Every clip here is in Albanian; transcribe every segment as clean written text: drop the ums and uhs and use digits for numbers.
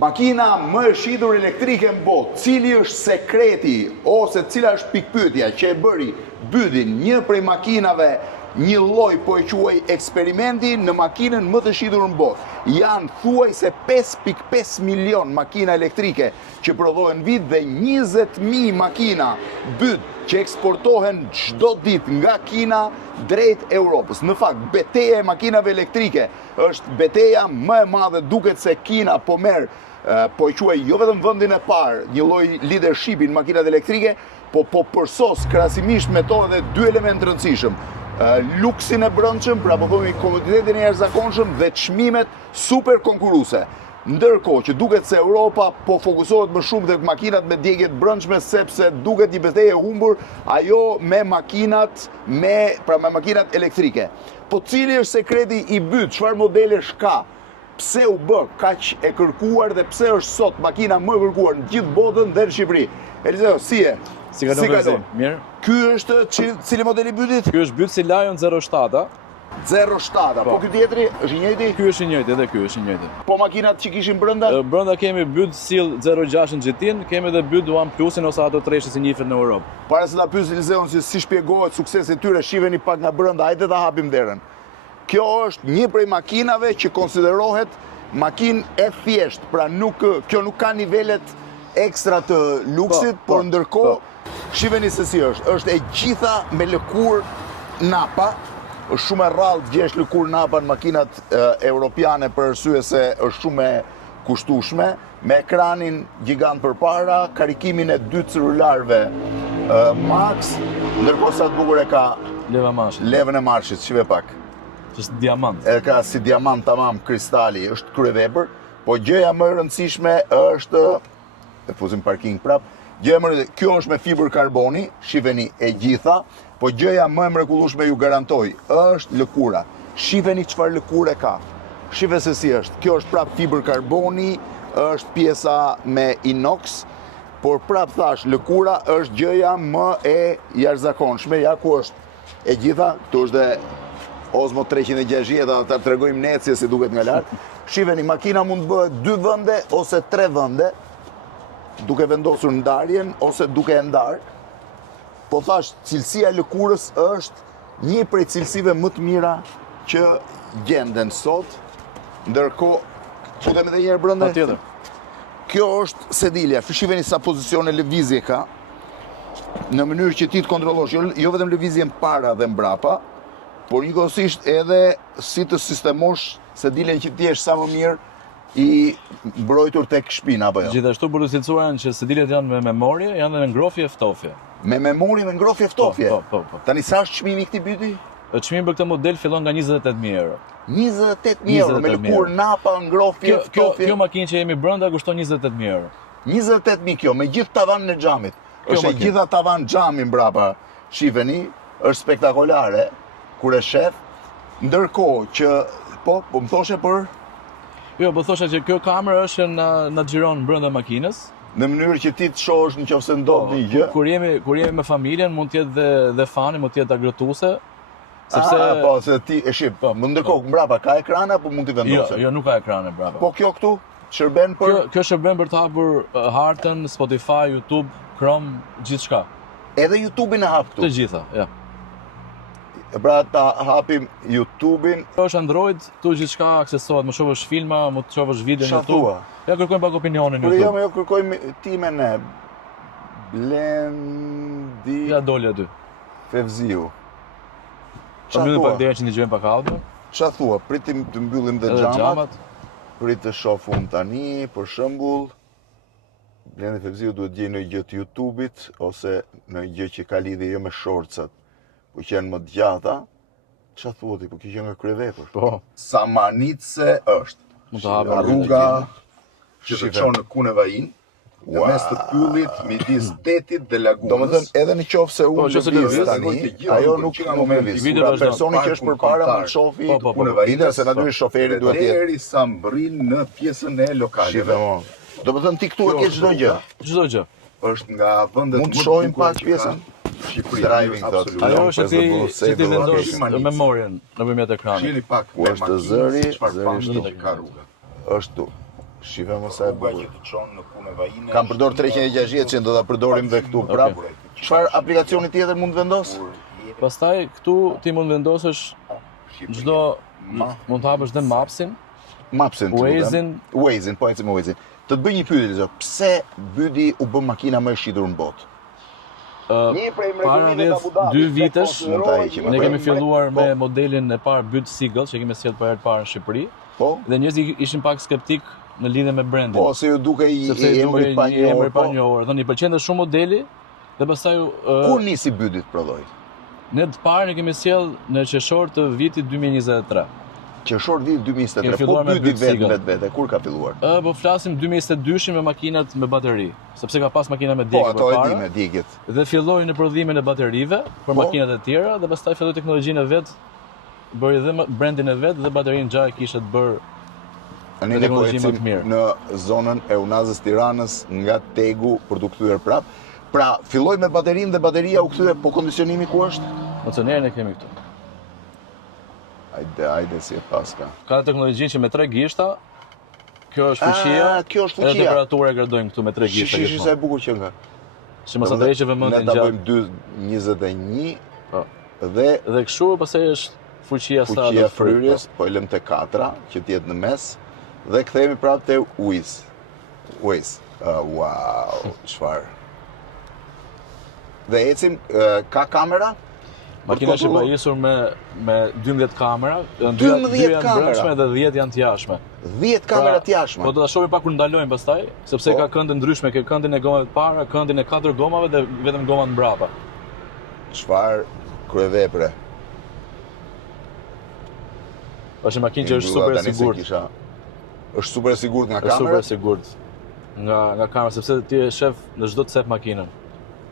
Makina më e shitur elektrike në botë, cili është sekreti ose cila është pikpyetja që e bëri Bydin një prej makinave, një lloj po e quaj eksperimenti në makinën më të shitur në botë. Janë thuajse 5.5 milion makina elektrike që prodhohen vit dhe 20.000 makina Byd që eksportohen çdo ditë nga Kina drejt Europës. Në fakt, betejë e makinave elektrike është betejë më e madhe, duket se Kina po merr po e quaj jo vetëm vendin e parë, një lloj leadershipi në makinat elektrike, po përsos krahasimisht me to edhe dy elementë të rëndësishëm. Luksin e brendshëm, pra po themi komoditetin e jashtëzakonshëm dhe çmimet super konkurruese. Ndërkohë që duket se Europa po fokusohet më shumë tek makinat me djegje të brendshme sepse duket një betejë e humbur ajo me makinat me makinat elektrike. Po cili është sekreti i Byt? Çfarë modelesh ka? Pse u bë kaq e kërkuar dhe pse është sot makina më e kërkuar në gjithë botën dhe në Shqipëri? Eliseo, si e? Si kalon? Mirë. Ky është cili modeli i Bytit? Ky është Byt Lion 07. 07, po ky tjetri është i njëjti? Ky është i njëjti, edhe ky është i njëjti. Po makinat që kishin brenda? Brenda kemi Byt Seal 06 GT-n, kemi edhe Byt One Plusin ose ato treshë si njihet në Europë. Para se ta pyes Eliseun se si shpjegohet suksesi i tyre, shiheni pak nga brenda, hajde ta hapim derën. Kjo është një prej makinave që konsiderohet makinë e thjeshtë, pra kjo nuk ka nivelet ekstra të luksit, por ndërkohë shiheni se si është. Është e gjitha me lëkurë napa. Është shumë e rrallë të gjesh lëkurë napa në makinat europiane për arsye se është shumë e kushtueshme, me ekranin gjigant përpara, karikimin e 2 celularëve Max, ndërkohë sa të bukur e ka levën e marshit, shive pak. Është diamant. E ka si diamant tamam kristali, është kryevepër, po gjëja më e rëndësishme është e fuzim parking prap. Kjo është me fibër karboni, shiheni e gjitha, po gjëja më e mrekullueshme ju garantoj, është lëkura. Shiheni çfarë lëkure ka. Shihve se si është. Kjo është prap fibër karboni, është pjesa me inox, por prap thash, lëkura është gjëja më e jashtëzakonshme. Ja ku është e gjitha, këtu është dhe Osmo 360, ta tregojmë necje si duket nga lart. Shiheni, makina mund të bëhet 2 vende ose 3 vende, duke vendosur ndarjen ose duke e ndarë. Po thash, cilësia e lëkurës është një prej cilësive më të mira që gjenden sot, ndërkohë, futem edhe një herë brenda. Patjetër. Kjo është sedilja, shiheni sa pozicione lëvizje ka, në mënyrë që ti të kontrollosh, jo vetëm lëvizjen para dhe mbrapa, por njëkohësisht edhe si të sistemosh sediljen që ti jesh sa më mirë i mbrojtur tek shpina apo jo. Gjithashtu për të cilësuar që sediljet janë me memorie, janë edhe ngrohje ftofje. Me memorie, me ngrohje ftofje. Po. Tani sa është çmimi i këtij byti? Çmimi për këtë model fillon nga 28.000 euro. 28.000 euro me lëkurë napa, ngrohje ftofje. Kjo makinë që jemi brenda kushton 28.000 euro. 28.000 kjo me gjithë tavanën e xhamit. Është e gjitha tavan xhami mbrapa. Shiheni, është spektakolare kur e shef, ndërkohë që po më thoshe për Jo, po thosha që kjo kamerë është na xhiron brenda makinës. Në mënyrë që ti të shohësh nëse ndodh një gjë. Kur jemi me familjen, mund të jetë dhe fani, mund të jetë agratuese. Sepse po se ti e shih, po ndërkohë mbrapa ka ekran apo mund t'i vendosësh? Jo, nuk ka ekrane mbrapa. Po kjo këtu shërben për Kjo shërben për të hapur hartën, Spotify, YouTube, Chrome, gjithçka. Edhe YouTube-in e hap këtu. Të gjitha, ja. Pra ta hapim YouTube-in. Kjo është Android, tu gjithçka aksesohet, më shohësh filma, më të shohësh video në YouTube. Ja kërkojmë pak opinionin në YouTube. Jo, kërkojmë timen e Blendi. Ja doli aty. Fevziu. Ta mbyllim pak derën që dëgjojmë pak audio. Ç'a thua? Pritim të mbyllim dhe xhamat. Prit të shohum tani, për shembull, Blendi Fevziu duhet gjej në gjë të YouTube-it ose në gjë që ka lidhje jo me shorcat, po që janë më të gjata. Ç'a thua ti, po kjo që nga kryevepër. Po. Samanice është. Mund të hapim rruga që të çon në Kunevajin, në mes të pyllit midis detit dhe lagunës. Domethënë edhe në qoftë se unë lëviz tani, ajo nuk më lëviz. Personi që është përpara mund shofi Kunevajin, se natyrisht shoferi duhet të jetë derisa mbrin në pjesën e lokaleve. Domethënë ti këtu e ke çdo gjë. Çdo gjë. Është nga vendet mund të shohim pak pjesën. Shqipëri driving thot. Ajo është që ti vendos memorien nëpërmjet ekranit. Shihni pak ku është zëri, ka rruga. Është tu. Shive më sa e Rruga bukur. që të çon në punë vajine. Kam përdor 360 që do ta përdorim dhe këtu prap. Çfarë aplikacioni tjetër mund të vendos? Pastaj këtu ti mund vendosësh çdo mund të hapësh dhe Mapsin, Mapsin, Waze-in, po ecim me Waze-in. Të të bëj një pyetje zot. Pse Bydi u bë makina më e shitur në botë? Para rreth 2 vitesh Mund ta heqim. ne kemi filluar me modelin e parë Byt Seagull që kemi sjellë për herë të parë në Shqipëri Po? dhe njerëzit ishin pak skeptik në lidhje me brandin. Po, se ju duke sepse i emri pa një emër pa njohur. njohur. Thonë i pëlqente shumë modeli dhe pastaj Kur nisi Byti të prodhoj? ne të parë ne kemi sjell në qershor të vitit 2023. Qershor vit 2023. Kemi Po filluar me Byti Byt Seagull. vetë, kur ka filluar? Po flasim 2022 me makinat me bateri, sepse ka pas makina me Po, djegje ato e di përpara. me djegjet. Dhe filloi në prodhimin e baterive për Po. makinat e tjera dhe pastaj filloi teknologjinë e vet, bëri dhe brandin e vet dhe baterinë xha kishte të bërë Ne po teknologji më ecim të mirë. në zonën e Unazës Tiranës nga Tegu për t'u kthyer prap. Pra, filloi me baterinë dhe bateria u kthye, po kondicionimi ku është? mocionerin e kemi këtu. Hajde si e paska. Ka teknologji që me 3 gishta, kjo është fuqia, Kjo është edhe fuqia. temperatura e gradojmë këtu me 3 gishta. Shishi sa e bukur që nga. Që mos ata heqë vëmendjen Ne ta gjatë. bëjmë 2.21 Po. dhe Dhe kështu pastaj është fuqia sa fuqia fryrjes, po e lëm te 4 që t'jetë në mes dhe kthehemi prapë te Waze. Wow, çfarë. Dhe ecim, ka kamera? Makina është e pajisur me 12 kamera, 12 dy janë kamera? brendshme dhe 10 janë të jashtme. 10 kamera të jashtme. Po do ta shohim pak kur ndalojmë pastaj, sepse Po. ka këndë ndryshme, ke këndin e gomave të para, këndin e 4 gomave dhe vetëm gomat mbrapa. Çfarë kryevepre. Është një makinë që është super e sigurt. Është super e sigurt nga Është super kamera e sigurt. Nga kamera, sepse ti e shef në çdo cep makinën.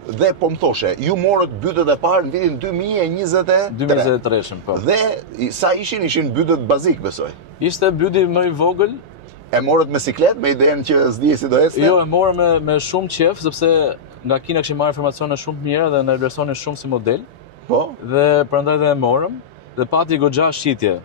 dhe po më thoshe, ju morët bytet e parë në vitin 2023. 2023-shëm, po. Dhe sa ishin bytet bazik, besoj. Ishte byti më i vogël. E morët me siklet me idenë që s'dije si do ecte? Jo, e morëm me shumë qef, sepse nga Kina kishim marrë informacione shumë të mira dhe na vlerësonin shumë si model. Po, Dhe prandaj dhe e morëm dhe pati goxha shitje.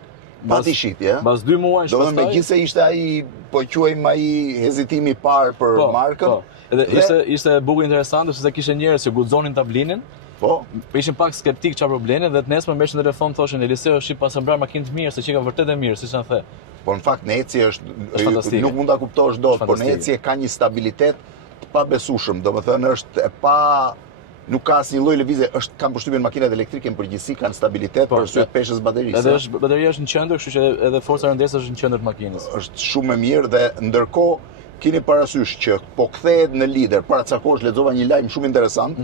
pati shitje. Mbas 2 muajsh Do të pastaj. megjithse ishte ai, po quajmë ai hezitimi i parë për markën. Po. Edhe ishte bukur interesante sepse kishte njerëz që guxonin tablinin, Po, ishin pak skeptik çfarë probleme dhe të nesër më merrshin në telefon thoshin Eliseo shih pas mbrar makinë të mirë, se që ka vërtet e mirë, siç na the. po në fakt në ecje Është fantastike. nuk mund ta kuptosh dot, por në Fantastike. ecje ka një stabilitet të pabesueshëm. Domethënë është e pa nuk ka asnjë lloj lëvizje, kam përshtypjen makinat elektrike në përgjithësi kanë stabilitet Po, për arsye të peshës baterisë. Edhe bateria është në qendër, kështu që edhe forca rëndesë është në qendër të makinës. Është shumë e mirë dhe ndërkohë keni parasysh që po kthehet në lider. Para ca kohësh lexova një lajm shumë interesant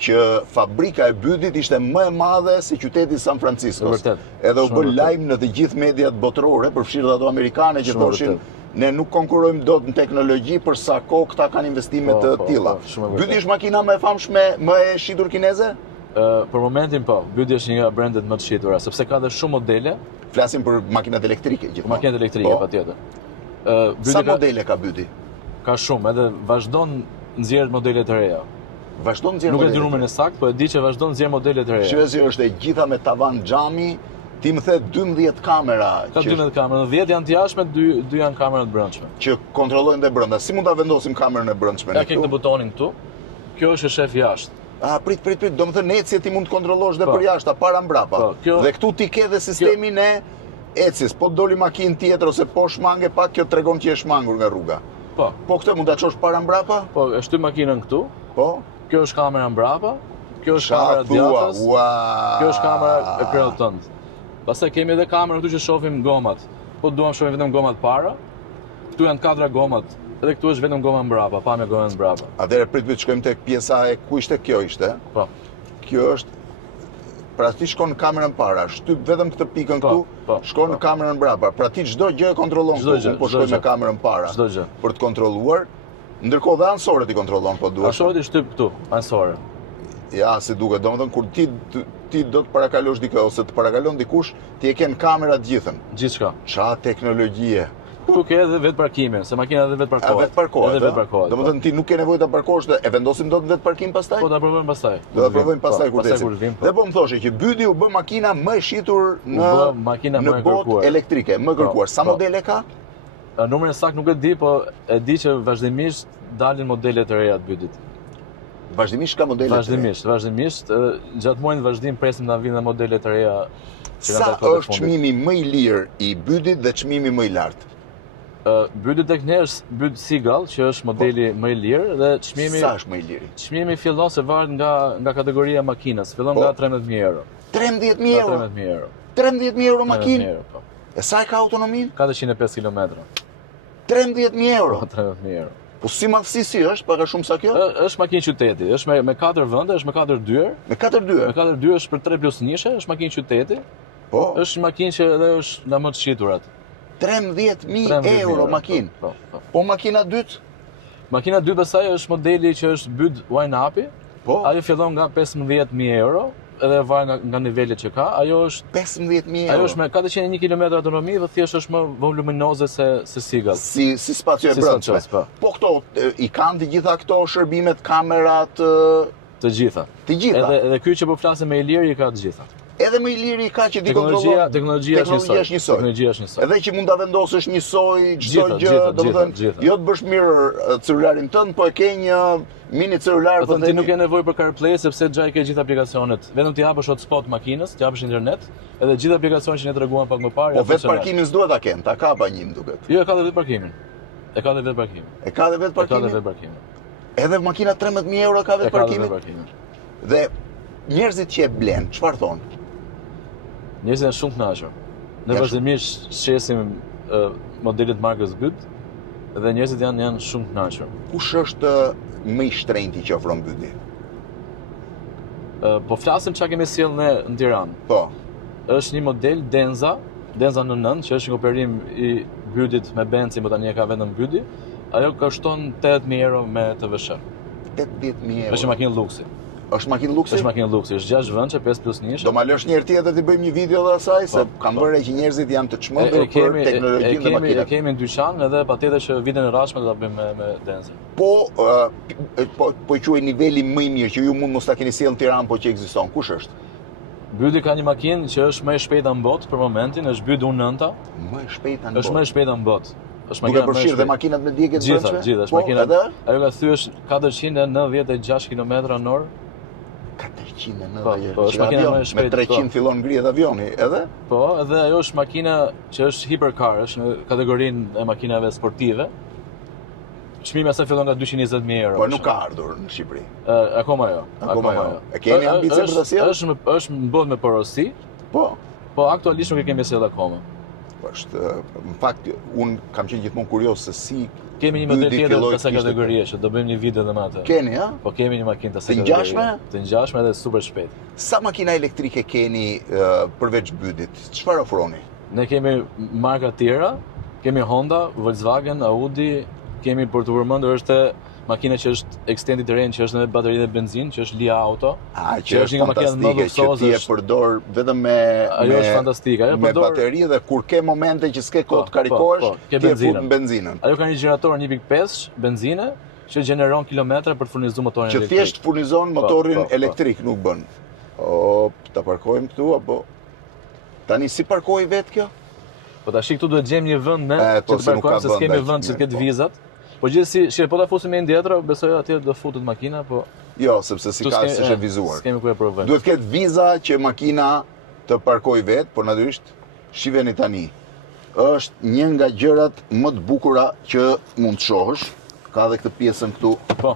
që fabrika e Bytit ishte më e madhe se qyteti San Francisco. Vërtet. Edhe u Shumë bë vërtet. lajm në të gjithë mediat botërore, përfshirë dhe ato amerikane që Shumë thoshin vërtet. ne nuk konkurrojmë dot në teknologji për sa kohë këta kanë investime Po, të po, tilla. po, shumë vërtet. Byti është makina më e famshme, më e shitur kineze? Për momentin po, Byti është një nga brendet më të shitura, sepse ka dhe shumë modele, Flasim për makinat elektrike gjithmonë. makinat elektrike Po. patjetër. Sa Byti modele ka Byti? ka shumë, edhe vazhdon nxjerr modele të reja. Vazhdon nxjerr Nuk e di modele? numrin e saktë, po e di që vazhdon nxjerr modele të reja. Shqipëria si është e gjitha me tavan xhami, ti më the 12 kamera Ka 12 kamera, 10 janë të jashtme, 2 janë kamera të brendshme. që kontrollojnë dhe brenda. Si mund ta vendosim kamerën e brendshme Ja ne ke këtë këtu? butonin këtu. Kjo është e shef jashtë. Prit. Do më thënë ecje ti mund të kontrollosh dhe Po. për jashtë, para mbrapa. Po, kjo- Dhe këtu ti ke dhe sistemin e ecjes. Po doli makinë tjetër ose po shmange pak, kjo tregon që je shmangur nga rruga. Po, Po këtë mund ta çosh para mbrapa? po e shty makinën këtu. Po. Kjo është kamera mbrapa. Kjo është Çfarë kamera thua? djathtas. Ua. Kjo është kamera e krahut tënd. Pastaj kemi edhe kamerën këtu që shohim gomat. Po duam shohim vetëm gomat para. Këtu janë 4 gomat. Edhe këtu është vetëm goma mbrapa, pa me gomën mbrapa. Atëherë prit shkojmë tek pjesa e ku ishte kjo ishte. Po. Kjo është pra ti shkon në kamerën para, shtyp vetëm këtë pikën Po, këtu, po, shkon në kamerën mbrapa. Pra ti çdo gjë e kontrollon Çdo këtu, gjë, unë po çdo shkoj me gjë. kamerën para Çdo gjë. për të kontrolluar. Ndërkohë dhe ansorët i kontrollon po duhet. Ashtu i shtyp këtu, ansore. Ja, si duket. Domethënë kur ti do të parakalosh dikë ose të parakalon dikush, ti e ke në kamera të gjithën. Gjithçka. Ça teknologjie. Këtu ke edhe vetë parkimin, se makina edhe vetë A parkohet. vetë parkohet. Edhe vetë parkohet. Domethënë ti nuk ke nevojë ta parkosh dhe e vendosim dot vetë parkim pastaj? Po ta provojmë pastaj. Do ta provojmë pastaj kur Pastaj desim. kur vim. Dhe po më thoshe që Byti u bë makina më e shitur bë makina më në e botë kërkuar. elektrike, më e Po, kërkuar. Sa po. modele ka? Numrin e saktë nuk e di, po e di që vazhdimisht dalin modele të reja të bytit. Vazhdimisht ka modele të reja. Vazhdimisht, gjatë muajit vazhdim presim na vinë modele të reja. Sa është çmimi më i lirë i bytit dhe çmimi më i lartë? Byti tek ne është byt Seagull, që është modeli më i lirë dhe çmimi. Sa është më i liri? Çmimi fillon se varet nga kategoria e makinës, fillon nga 13.000 euro. 13.000 euro? 13.000 euro. 13.000 euro makinë? 13.000 euro, po. E sa e ka autonominë? 405 km. 13.000 euro? 13.000 euro. Po si madhësi si është, pak a shumë sa kjo? Është makinë qyteti, është me 4 vende, është me 4 dyer. Me 4 dyer? Me 4 dyer është për 3+1, është makinë qyteti. Po. Është makinë që edhe është nga më të shiturat. 13.000 euro makinë? Po. Po makina dytë? Makina dytë besaj është modeli që është byt line-upi. Po. Ajo fillon nga 15.000 euro, edhe varet nga nivelet që ka. Ajo është 15.000 euro. Ajo është me 401 km autonomi dhe thjesht është më voluminoze se Seagull. Si spacio e brendshme. Po këto i kanë të gjitha këto shërbimet, kamerat, të gjitha. Të gjitha. Edhe ky që po flasim me Ilir i ka të gjitha. Edhe më i liri i ka që di kontrollon. Teknologjia është njësoj. Edhe që mund ta vendosësh njësoj çdo gjë, domethënë, jo të bësh mirë celularin tënd, po e ke një mini celular po ti nuk ke nevojë për CarPlay sepse xha i ke gjithë aplikacionet. Vetëm ti hapësh hotspot makinës, ti hapësh internet, edhe gjithë aplikacionet që ne treguam pak më parë. Po vetë parkimin s'duhet ta kenë, ta ka pa një më duket. Jo, e ka dhe vetë parkimin. E ka dhe vetë parkimin. Edhe makina 13.000 euro ka vetë parkimin. Dhe njerëzit që e blen, çfarë thonë? Njerëzit janë shumë të kënaqur. Ne vazhdimisht shesim modelet markës byt dhe njerëzit janë shumë të kënaqur. Kush është më i shtrenjti që ofron byti? Po flasim çka kemi sjell ne në Tiranë. Po. Është një model Denza 9, që është një operim i bytit me benzi, më tani e ka vetëm byti. Ajo kushton 80.000 euro me TVSH. 80.000 euro. Është makinë luksi. Është makinë luksi? Është makinë luksi, është 6 vëndshe, 5+1. Do ma lësh një herë tjetër të bëjmë një video dhe asaj, se kam vënë që njerëzit janë të çmendur për teknologjinë dhe makinat. E kemi në dyqan edhe patjetër që vitin e ardhshëm do ta bëjmë me Denza. Po quaj niveli më i mirë që ju mund mos ta keni sjellë në Tiranë, po që ekziston. Kush është? Byti ka një makinë që është më e shpejta në botë për momentin, është byti U9. Më e shpejta në botë. Është më e shpejta në botë. Duke përfshirë dhe makinat me djegje të brendshme? Gjithë, është makinat. Ajo ka thyesh 496 km/h. 490 është makina më e shpejtë. Me 300 fillon ngrihet avioni, edhe? Po, edhe ajo është makina që është hypercar, është në kategorinë e makinave sportive. Çmimi asaj fillon nga 220.000 euro. Po nuk ka ardhur në Shqipëri. Akoma jo. E keni ambicie për ta sjellë? Është në botë me porosi. Po. Po aktualisht nuk e kemi sjellë akoma. Po është, në fakt, unë kam qenë gjithmonë kurioz se si kemi një model tjetër të kësaj kategorie që do bëjmë një video edhe me atë. Keni, ha? Po kemi një makinë të asaj kategorie. Të ngjashme dhe super shpejt. Sa makina elektrike keni përveç bytit? Çfarë ofroni? Ne kemi marka tjera, kemi Honda, Volkswagen, Audi, kemi për të përmendur është makina që është extended range, që është me bateri dhe benzinë, që është Lia Auto. Që është fantastike, që ti e përdor vetëm ajo është fantastike, me bateri dhe kur ke momente që s'ke kohë të karikohesh, ti e fut në benzinën. Ajo ka një gjenerator 1.5 benzinë që gjeneron kilometra për të furnizuar motorin elektrik. Që thjesht furnizon motorin elektrik, nuk bën. Ta parkojmë këtu apo tani si parkoj vetë kjo? Po tash këtu duhet gjejmë një vend ne që të parkojmë se s'kemi vend që të ketë vizat. Po gjithsesi, po ta fusim në ndjetra, besoj atje do futet makina, po jo, sepse si ka s'është e vizuar. S'kemi ku e provojmë. Duhet të ketë viza që makina të parkoj vetë, por natyrisht shiheni tani. Është një nga gjërat më të bukura që mund të shohësh. Ka edhe këtë pjesën këtu. Po.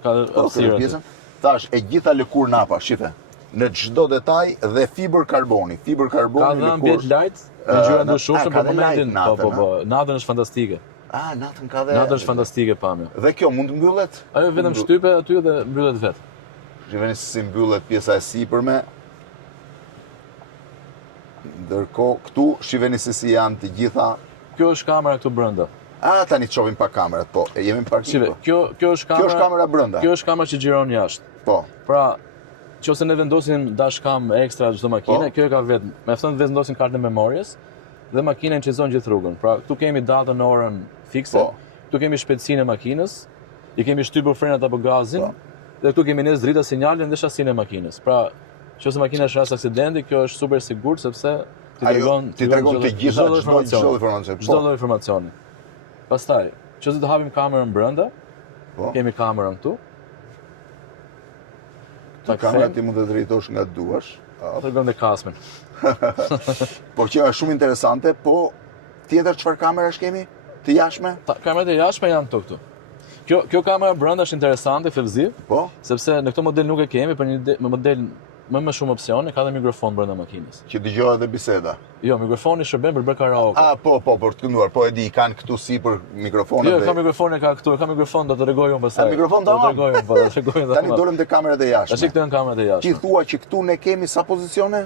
Ka edhe pjesën. Thash e gjitha lëkur napa, shife. Në çdo detaj dhe fiber karboni. Fiber karboni ka dhe ambient light, në ngjyrë ndryshme për momentin. Po. Natën është fantastike. Natën ka dhe... Natën është fantastike pamja. Dhe kjo mund të mbyllet? Ajo vetëm shtype aty dhe mbyllet vetë. Shifeni se si mbyllet pjesa e sipërme. Ndërkohë këtu shifeni se si janë të gjitha. Kjo është kamera këtu brenda. Tani të shohim pak kamerat, po. E jemi në parkim. Shive, kjo është kamera brenda. Kjo është kamera që gjiron jashtë. Po. Pra, nëse ne vendosim dashkam ekstra çdo makinë, kjo e ka vetëm. Mjafton të vendosim kartën e memorjes dhe makina inqizon gjithë rrugën. Pra, këtu kemi datën, orën fikse, këtu kemi shpejtësinë e makinës, i kemi shtypur frenat apo gazin, dhe këtu kemi nes drita sinjalin dhe shasinë e makinës. Pra, nëse makina është rast aksidenti, kjo është super sigurt sepse ti tregon të gjitha çdo informacion. Çdo lloj informacioni. Pastaj, që të hapim kamerën brenda, Po. kemi kamerën këtu. Ta kamera ti mund të drejtosh nga duash. Tregom dhe kasmin. Po që është shumë interesante, po tjetër çfarë kamerash kemi? Të jashtme? Kamerat e jashtme janë këtu. Kjo kamera brenda është interesante, fillziv, Po. sepse në këtë model nuk e kemi, për një model më shumë opsione, ka dhe mikrofon brenda makinës. Që dëgjohet dhe biseda. Jo, mikrofoni shërben për bërë karaoke. Po, për të kënduar, po e di, kanë këtu si për mikrofonet. Jo, ka mikrofon ka këtu, ka mikrofon, do të rregoj unë pastaj. Mikrofon do të tamam. rregoj unë, po, do të rregoj unë. Tani dolëm te kamerat e jashtme. Tash këtu janë kamerat e Ti jashtme. thua që këtu ne kemi sa pozicione?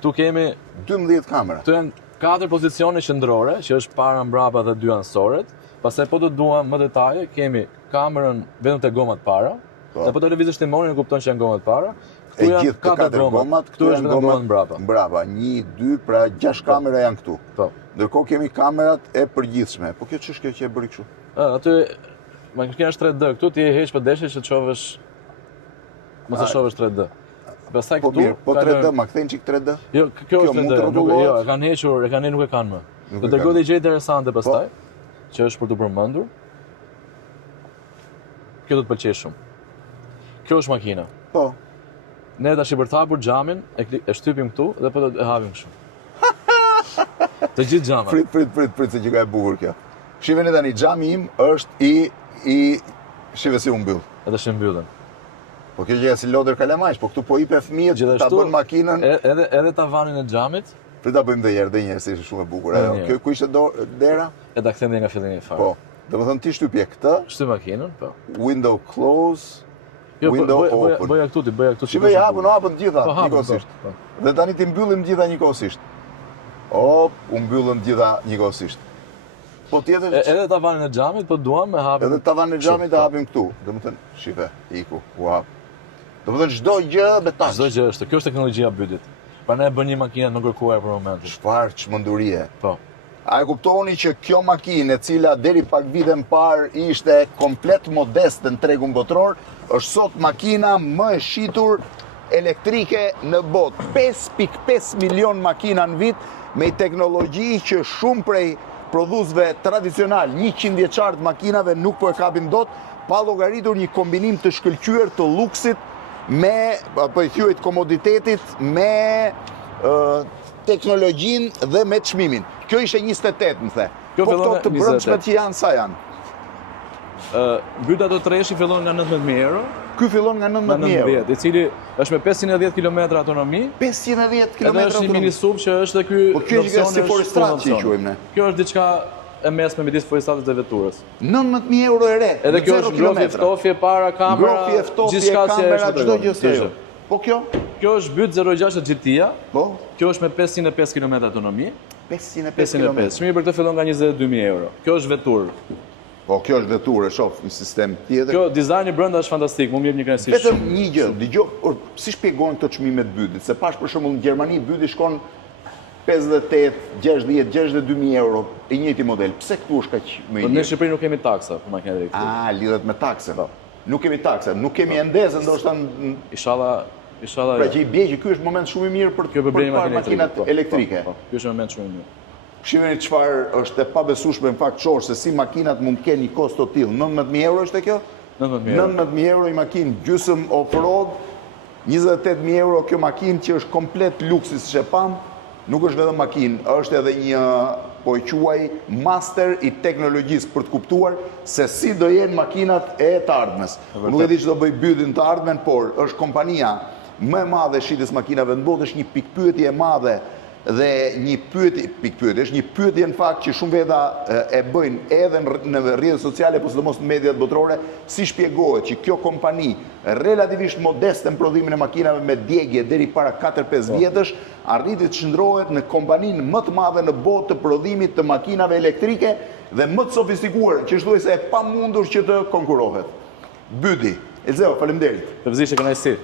Tu kemi 12 kamera. Këtu janë 4 pozicione qendrore, që është para, mbrapa dhe 2 ansoret. Pastaj po të duam më detaje, kemi kamerën vetëm te gomat para. Po. Dhe po televizorin timonin e kupton që janë gomat para. E Këtu janë gjithë të 4 gomat, këtu është vetëm gomat mbrapa. Mbrapa, 1, 2, pra 6 kamera janë këtu. Po. Ndërkohë kemi kamerat e përgjithshme. Po kjo ç'është kjo që e bëri kështu? Aty makina është 3D, këtu ti e heq për deshe që të shohësh mos e shohësh 3D. Pastaj Po këtu mirë, po 3D, ma kthejnë çik 3D? Jo, kjo është mund 3D. të rrotullohet? Jo, e kanë hequr, nuk e kanë më. Nuk Do e të kanë. tregoj gjë interesante pastaj, që është për të përmendur. Kjo do të pëlqej shumë. Kjo është makina. Po. Ne tash i për të hapur xhamin, e shtypim këtu dhe po do e hapim kështu. Të gjithë xhamat. Prit se që ka e bukur kjo. Shiveni tani, xhami im është i shive si u mbyll. Edhe shi mbyllen. Po kjo gjëja si lodër kalamajsh, po këtu po ipe fëmijët ta Gjithashtu, bën makinën. edhe tavanin e xhamit, Prit ta bëjmë dhe njerë, se ishte shumë e bukur. Edhe Ajo, një herë. kjo ku ishte dera? e ta kthejmë nga fillimi fare. Po. Domethënë ti shtypje këtë, Shty makinën, po. window close, Jo, window open. bëja këtu ti, bëja këtu. Shivej hapën gjitha, Po hapën, njëkohësisht. po. Dhe tani ti mbyllim gjitha njëkohësisht. U mbyllën gjitha njëkohësisht. Po tjetër, Edhe tavanin e xhamit, po duam me hapim. edhe tavan e xhamit ta hapim këtu. Domethënë, shife, iku, u hap. Domethënë çdo gjë me touch. Çdo gjë është. Kjo është teknologjia e bytit. Pa ne bën një makinë nuk kërkuar për momentin. Çfarë çmendurie. Po. A e kuptoni që kjo makinë, e cila deri pak vite më parë ishte komplet modeste në tregun botror, është sot makina më e shitur elektrike në botë. 5.5 milion makina në vit me teknologji që shumë prej prodhuesve tradicional 100 vjeçar të makinave nuk po e kapin dot, pa llogaritur një kombinim të shkëlqyer të luksit me, apo i thuhet komoditetit, me teknologjinë dhe me çmimin. Kjo ishte 28, më the. Kjo Po fillon këto të nga brendshmet që janë, sa janë? Byta të treshi fillon nga 19.000 euro, Ky fillon nga nga 19.000 euro. 19, i cili është me 510 km autonomi. 510 km Edhe është një mini SUV që është dhe ky. Po kjo është si opsioni Forestrat full që i opsion. quajmë ne. Kjo është diçka e mesme midis Forestratës dhe veturës. 19.000 euro e re. Edhe kjo 0 është ngrohje kilometra. ftofje para kamera, Ngrohje, ftofje, gjithçka si kamera, është çdo gjë tregoj. se jo. Po kjo? Kjo është byt 06 GT-a. Po, Kjo është me 505 km autonomi. 505 km. 505. Çmimi për këtë fillon nga 22.000 euro. Kjo është veturë. Po kjo është veturë, shoh, një sistem tjetër. Kjo dizajni brenda është fantastik, mu më jep një kënaqësi Vetëm shumë. një gjë, dëgjoj, si shpjegojnë këto çmimet bytit? Se pash për shembull në Gjermani byti shkon 58, 60, 62.000 euro i njëjti model. Pse këtu është kaq më i Po në lirë? Shqipëri nuk kemi taksa për makinat elektrike. Lidhet me taksën. Nuk kemi taksën, nuk kemi endezë, ndoshta Inshallah pra që i bie që ky është moment shumë i mirë për kjo për brenda parë makinat elektrike. Po, ky është një moment shumë i mirë. Shiheni çfarë është e pabesueshme në fakt çor se si makinat mund të kenë një kosto të tillë. 19.000 euro është e kjo? 19.000 euro. 19.000 euro i makinë gjysmë off-road, 28.000 euro kjo makinë që është komplet luksi siç e pam, nuk është vetëm makinë, është edhe një, po e quaj, master i teknologjisë për të kuptuar se si do jenë makinat e të ardhmes. Nuk e di që do bëj bytin të ardhmen, por është kompania më e madhe e shitjes makinave në botë, është një pikpyetje e madhe dhe një pikpyetje, është një pyetje në fakt që shumë veta e bëjnë edhe në rrjetet sociale, po sidomos në mediat botërore, si shpjegohet që kjo kompani relativisht modeste në prodhimin e makinave me djegje deri para 4-5 vjetësh, arriti të shndrohet në kompaninë më të madhe në botë të prodhimit të makinave elektrike dhe më të sofistikuar, që është thuajse e pamundur që të konkurohet. Byti, Elzeo, faleminderit. Të vëzishë e kënaqësi.